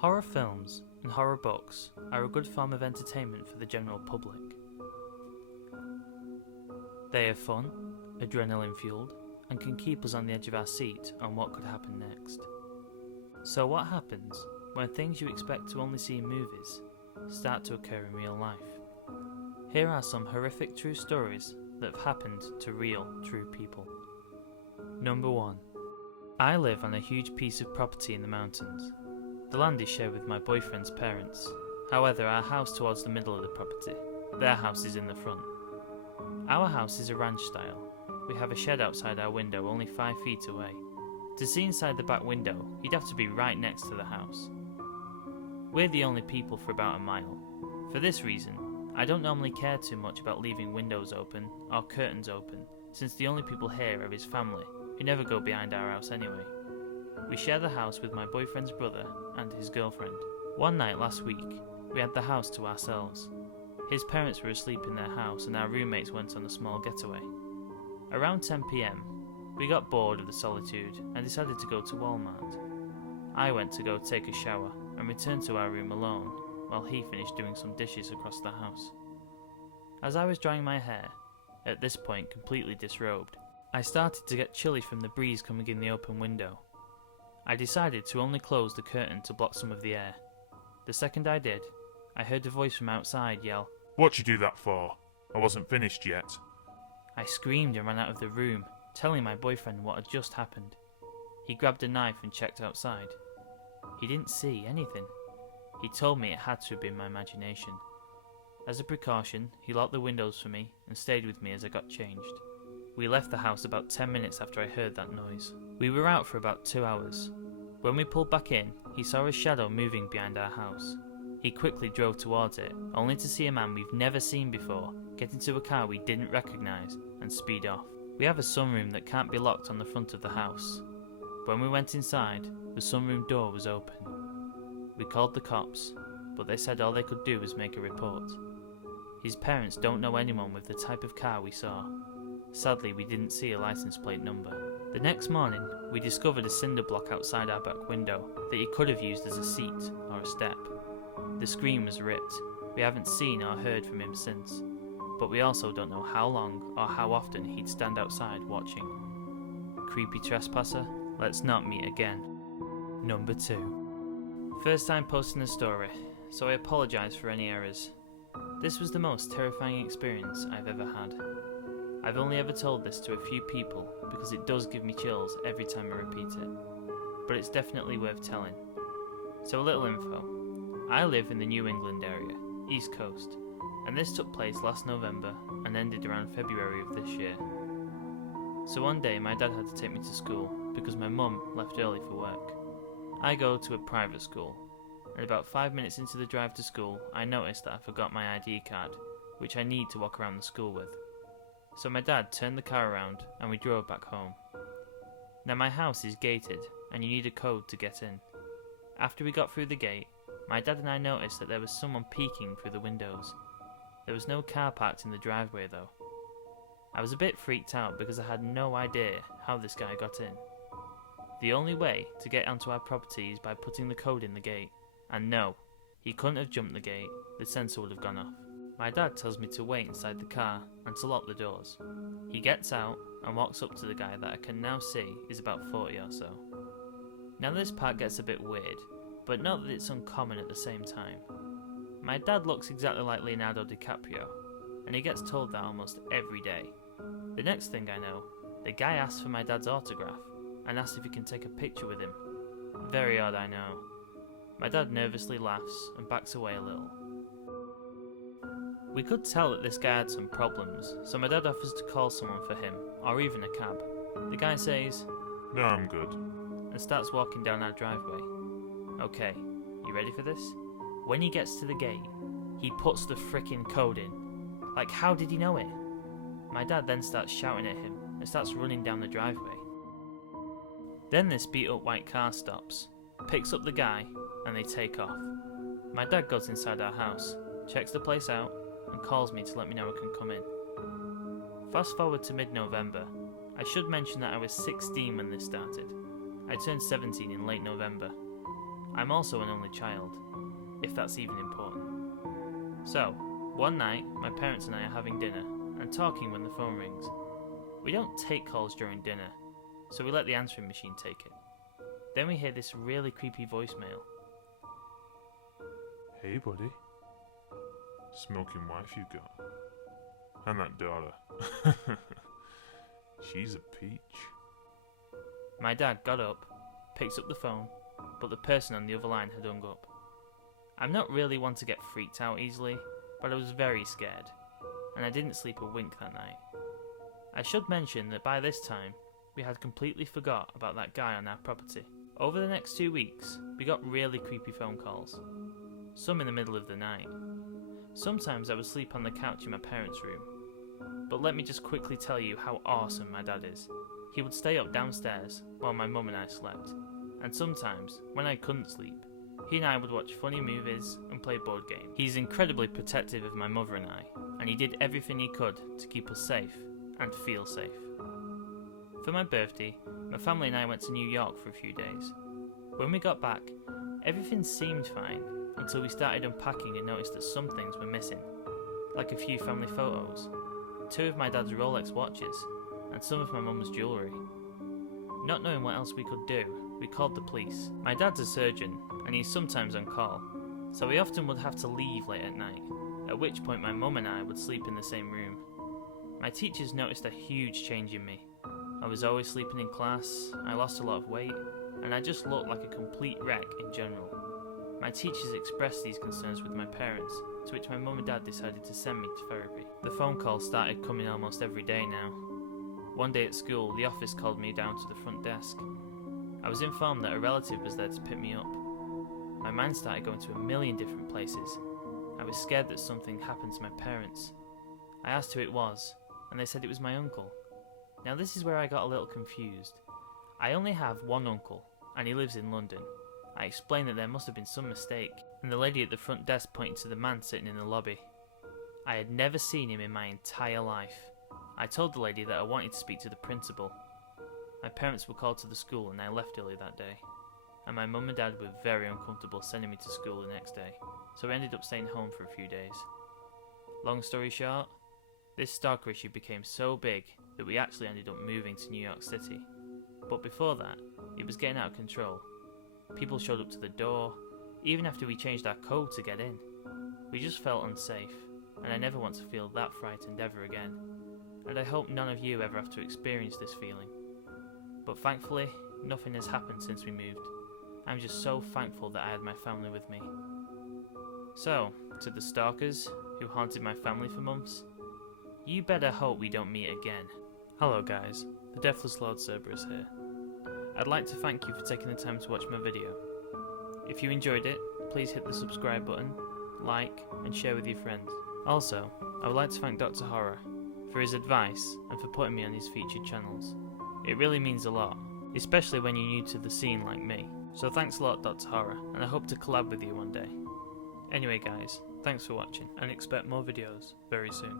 Horror films and horror books are a good form of entertainment for the general public. They are fun, adrenaline fueled, and can keep us on the edge of our seat on what could happen next. So what happens when things you expect to only see in movies start to occur in real life? Here are some horrific true stories that have happened to real, true people. Number 1. I live on a huge piece of property in the mountains. The land is shared with my boyfriend's parents. However, our house towards the middle of the property. Their house is in the front. Our house is a ranch style. We have a shed outside our window only 5 feet away. To see inside the back window, you'd have to be right next to the house. We're the only people for about a mile. For this reason, I don't normally care too much about leaving windows open or curtains open, since the only people here are his family, who never go behind our house anyway. We share the house with my boyfriend's brother and his girlfriend. One night last week, we had the house to ourselves. His parents were asleep in their house and our roommates went on a small getaway. Around 10 PM, we got bored of the solitude and decided to go to Walmart. I went to go take a shower and returned to our room alone, while he finished doing some dishes across the house. As I was drying my hair, at this point completely disrobed, I started to get chilly from the breeze coming in the open window. I decided to only close the curtain to block some of the air. The second I did, I heard a voice from outside yell, "What'd you do that for? I wasn't finished yet." I screamed and ran out of the room, telling my boyfriend what had just happened. He grabbed a knife and checked outside. He didn't see anything. He told me it had to have been my imagination. As a precaution, he locked the windows for me and stayed with me as I got changed. We left the house about 10 minutes after I heard that noise. We were out for about 2 hours. When we pulled back in, he saw a shadow moving behind our house. He quickly drove towards it, only to see a man we've never seen before get into a car we didn't recognise and speed off. We have a sunroom that can't be locked on the front of the house. When we went inside, the sunroom door was open. We called the cops, but they said all they could do was make a report. His parents don't know anyone with the type of car we saw. Sadly, we didn't see a license plate number. The next morning, we discovered a cinder block outside our back window that he could have used as a seat or a step. The screen was ripped. We haven't seen or heard from him since, but we also don't know how long or how often he'd stand outside watching. Creepy trespasser, let's not meet again. Number 2. First time posting a story, so I apologise for any errors. This was the most terrifying experience I've ever had. I've only ever told this to a few people because it does give me chills every time I repeat it, but it's definitely worth telling. So a little info. I live in the New England area, East Coast, and this took place last November and ended around February of this year. So one day my dad had to take me to school because my mum left early for work. I go to a private school, and about 5 minutes into the drive to school I noticed that I forgot my ID card, which I need to walk around the school with. So my dad turned the car around and we drove back home. Now my house is gated and you need a code to get in. After we got through the gate, my dad and I noticed that there was someone peeking through the windows. There was no car parked in the driveway though. I was a bit freaked out because I had no idea how this guy got in. The only way to get onto our property is by putting the code in the gate. And no, he couldn't have jumped the gate, the sensor would have gone off. My dad tells me to wait inside the car and to lock the doors. He gets out and walks up to the guy that I can now see is about 40 or so. Now this part gets a bit weird, but not that it's uncommon at the same time. My dad looks exactly like Leonardo DiCaprio, and he gets told that almost every day. The next thing I know, the guy asks for my dad's autograph and asks if he can take a picture with him. Very odd, I know. My dad nervously laughs and backs away a little. We could tell that this guy had some problems, so my dad offers to call someone for him, or even a cab. The guy says, "No, I'm good." and starts walking down our driveway. Okay, you ready for this? When he gets to the gate, he puts the frickin' code in. Like, how did he know it? My dad then starts shouting at him and starts running down the driveway. Then this beat up white car stops, picks up the guy, and they take off. My dad goes inside our house, checks the place out, and calls me to let me know I can come in. Fast forward to mid-November. I should mention that I was 16 when this started. I turned 17 in late November. I'm also an only child, if that's even important. So, one night, my parents and I are having dinner and talking when the phone rings. We don't take calls during dinner, so we let the answering machine take it. Then we hear this really creepy voicemail. Hey, buddy. Smoking wife you got. And that daughter. She's a peach. My dad got up, picked up the phone, but the person on the other line had hung up. I'm not really one to get freaked out easily, but I was very scared, and I didn't sleep a wink that night. I should mention that by this time, we had completely forgot about that guy on our property. Over the next 2 weeks, we got really creepy phone calls, some in the middle of the night. Sometimes I would sleep on the couch in my parents' room, but let me just quickly tell you how awesome my dad is. He would stay up downstairs while my mum and I slept, and sometimes, when I couldn't sleep, he and I would watch funny movies and play board games. He's incredibly protective of my mother and I, and he did everything he could to keep us safe and feel safe. For my birthday, my family and I went to New York for a few days. When we got back, everything seemed fine until we started unpacking and noticed that some things were missing, like a few family photos, 2 of my dad's Rolex watches, and some of my mum's jewellery. Not knowing what else we could do, we called the police. My dad's a surgeon, and he's sometimes on call, so he often would have to leave late at night, at which point my mum and I would sleep in the same room. My teachers noticed a huge change in me. I was always sleeping in class, I lost a lot of weight, and I just looked like a complete wreck in general. My teachers expressed these concerns with my parents, to which my mum and dad decided to send me to therapy. The phone calls started coming almost every day now. One day at school, the office called me down to the front desk. I was informed that a relative was there to pick me up. My mind started going to a million different places. I was scared that something happened to my parents. I asked who it was, and they said it was my uncle. Now this is where I got a little confused. I only have one uncle, and he lives in London. I explained that there must have been some mistake, and the lady at the front desk pointed to the man sitting in the lobby. I had never seen him in my entire life. I told the lady that I wanted to speak to the principal. My parents were called to the school and I left early that day, and my mum and dad were very uncomfortable sending me to school the next day, so I ended up staying home for a few days. Long story short, this stalker issue became so big that we actually ended up moving to New York City. But before that, it was getting out of control. People showed up to the door, even after we changed our code to get in. We just felt unsafe, and I never want to feel that frightened ever again. And I hope none of you ever have to experience this feeling. But thankfully, nothing has happened since we moved. I'm just so thankful that I had my family with me. So, to the stalkers who haunted my family for months, you better hope we don't meet again. Hello guys, the Deathless Lord Cerberus here. I'd like to thank you for taking the time to watch my video. If you enjoyed it, please hit the subscribe button, like, and share with your friends. Also, I would like to thank Dr. Horror for his advice and for putting me on his featured channels. It really means a lot, especially when you're new to the scene like me. So thanks a lot, Dr. Horror, and I hope to collab with you one day. Anyway guys, thanks for watching, and expect more videos very soon.